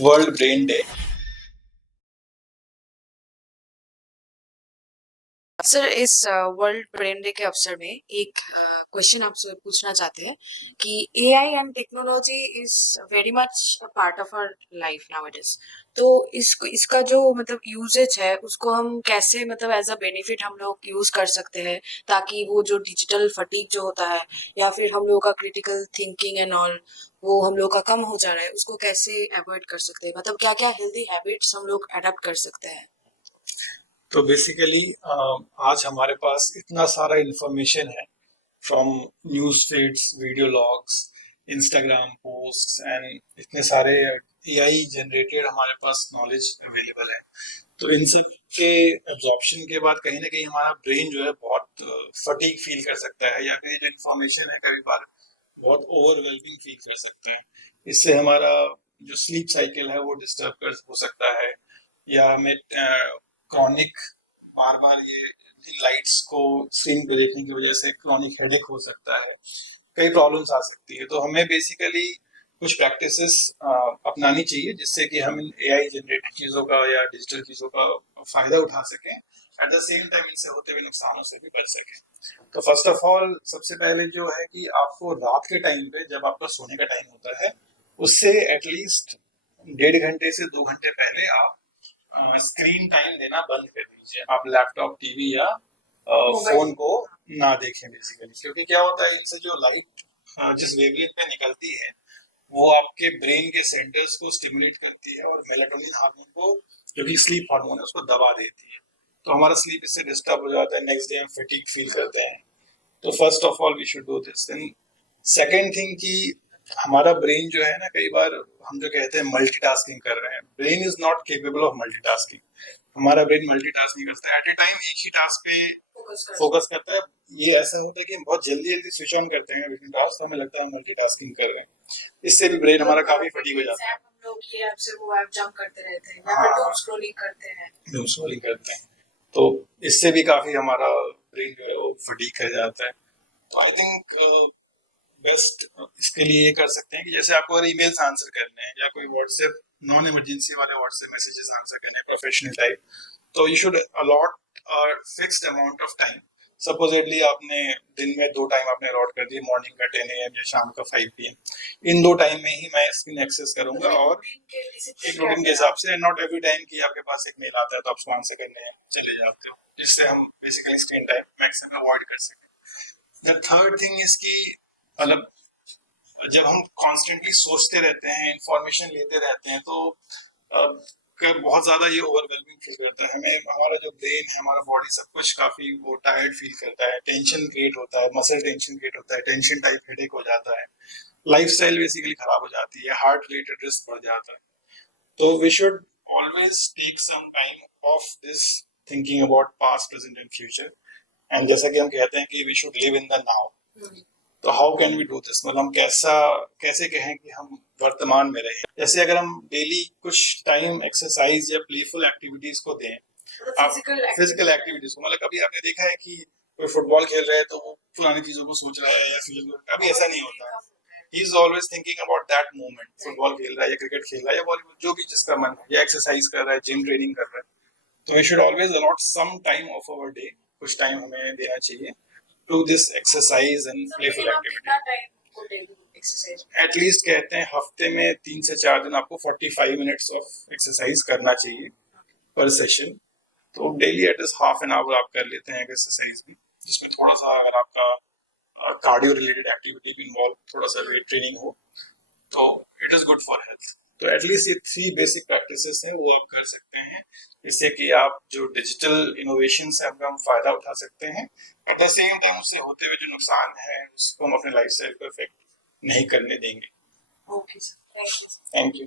World brain day. Sir, इस world brain day के अवसर में एक क्वेश्चन आपसे पूछना चाहते हैं कि AI and technology is very much a part of our life now it is. तो इसका जो मतलब यूजेज है उसको हम कैसे मतलब एज अ बेनिफिट हम लोग यूज कर सकते हैं, ताकि वो जो डिजिटल फटीग जो होता है या फिर हम लोगों का क्रिटिकल थिंकिंग एंड ऑल वो हम लोग का कम हो जा रहा है, उसको कैसे अवॉइड कर सकते हैं, मतलब क्या क्या हेल्दी हैबिट्स हम लोग अडॉप्ट कर सकते हैं। तो बेसिकली आज हमारे पास इतना सारा इंफॉर्मेशन है, from news feeds, video logs, Instagram post and इतने सारे एआई जनरेटेड हमारे पास नॉलेज अवेलेबल है। तो इन सब के एब्जॉर्प्शन के बाद कहीं ना कहीं हमारा ब्रेन जो है बहुत फटीग फील कर सकता है, या फिर जो इन्फॉर्मेशन है कभी बार बहुत ओवरवेलमिंग फील कर सकते हैं। इससे हमारा जो स्लीप साइकिल है वो डिस्टर्ब कर हो सकता है, या हमें क्रॉनिक बार बार ये लाइट्स को स्क्रीन पे देखने की वजह से क्रॉनिक हेडेक हो सकता है, कई प्रॉब्लम्स आ सकती है। तो हमें बेसिकली कुछ प्रैक्टिसेस अपनानी चाहिए जिससे कि हम इन एआई जनरेटेड चीज़ों का या डिजिटल चीज़ों का फायदा उठा सकें, एट द सेम टाइम इनसे होते हुए नुकसानों से भी बच सकें। तो फर्स्ट ऑफ ऑल सबसे पहले जो है कि आपको रात के टाइम पे जब आपका सोने का टाइम होता है उससे एटलीस्ट 1.5 घंटे से 2 घंटे पहले आप स्क्रीन टाइम देना बंद कर दीजिए। आप लैपटॉप, टीवी या फोन को ना देखें बेसिकली, क्योंकि क्या होता है इनसे जो लाइट जिस वेवलेंथ पे निकलती है वो आपके ब्रेन के सेंटर्स को स्टिमुलेट करती है और मेलाटोनिन हार्मोन को, जो कि स्लीप हार्मोन है, उसको दबा देती है। तो हमारा स्लीप इससे डिस्टर्ब हो जाता है, नेक्स्ट डे हम फटीग फील करते हैं। तो first of all we should do this. Then second thing कि हमारा ब्रेन जो है ना, कई बार हम जो कहते हैं मल्टीटास्किंग कर रहे हैं, brain is not capable of multitasking. हमारा ब्रेन मल्टीटास्क नहीं करता है, एट ए टाइम एक ही टास्क पे फोकस करता है। ये ऐसा होता है कि हम बहुत जल्दी जल्दी स्विच ऑन करते हैं विभिन्न टास्क, तो हमें लगता है मल्टीटास्किंग कर रहे हैं। इससे भी ब्रेन हमारा काफी फटीग हो जाता है। हम लोग ये ऐप से वो ऐप जंप करते रहते हैं या फिर डूम स्क्रॉलिंग करते हैं। डूम स्क्रॉलिंग करते हैं, तो इससे भी काफी हमारा ब्रेन जो है वो फटीग कर जाता है। तो आई थिंक बेस्ट इसके लिए ये कर सकते हैं कि जैसे आपको अगर ईमेल्स आंसर करने हैं या कोई व्हाट्सएप नॉन इमरजेंसी वाले व्हाट्सएप मैसेजेस आंसर करने हैं प्रोफेशनल टाइप, तो you should allot fixed amount of time. Supposedly आपने दिन में 2 टाइम आपने अलॉट कर दिए, मॉर्निंग का 10 AM या शाम का 5 PM। इन 2 टाइम में ही मैं स्क्रीन एक्सेस करूंगा, और एक रूटीन के हिसाब से, नॉट एवरी टाइम कि आपके पास एक मेल आता है तो आप उसको आंसर करने चले जाते हो, जिससे हम basically screen time maximum avoid कर सकें। द थर्ड थिंग इज कि मतलब जब हम कॉन्स्टेंटली सोचते रहते हैं, इंफॉर्मेशन लेते रहते हैं, तो बहुत ज्यादा ये ओवरवेलमिंग फील करता है हमें। हमारा जो ब्रेन है, हमारा बॉडी, सब कुछ काफी वो टायर्ड फील करता है, टेंशन क्रिएट होता है, मसल टेंशन क्रिएट होता है, टेंशन टाइप हेडेक हो जाता है, लाइफस्टाइल बेसिकली खराब हो जाती है, हार्ट रिलेटेड रिस्क बढ़ जाता है। तो we should always take some time off this thinking about past, present and future. And जैसा कि हम कहते हैं कि we should live in the now. तो how can we do this, मतलब हम कैसे कहें कि हम वर्तमान में रहें। जैसे अगर हम डेली कुछ टाइम एक्सरसाइज या प्लेफुल एक्टिविटीज को दें, आप फिजिकल एक्टिविटीज को, मतलब कभी आपने देखा है कि कोई फुटबॉल खेल रहा है तो वो पुरानी चीजों को सोच रहा है, या फिर कभी ऐसा नहीं होता। He is always thinking about that moment. Football खेल रहा है या क्रिकेट खेल रहा है या वॉलीबॉल, जो भी जिसका मन है, या एक्सरसाइज कर रहा है, जिम ट्रेनिंग कर रहा है, तो we should always allot some time of our day, कुछ टाइम हमें देना चाहिए to this exercise and playful activity. At least कहते हैं हफ्ते में 3 से 4 दिन आपको 45 मिनट्स ऑफ एक्सरसाइज करना चाहिए पर सेशन। तो daily at least half an hour आप कर लेते हैं एक्सरसाइज में, जिसमें थोड़ा सा अगर आपका कार्डियो रिलेटेड एक्टिविटी भी इन्वॉल्व, थोड़ा सा वेट ट्रेनिंग हो, तो it is good for health. तो एटलीस्ट ये 3 बेसिक प्रैक्टिसेस हैं वो आप कर सकते हैं, जिससे कि आप जो डिजिटल इनोवेशन से हम फायदा उठा सकते हैं, एट द सेम टाइम उससे होते हुए जो नुकसान है उसको हम अपने लाइफ स्टाइल को इफेक्ट नहीं करने देंगे। Okay sir, thank you.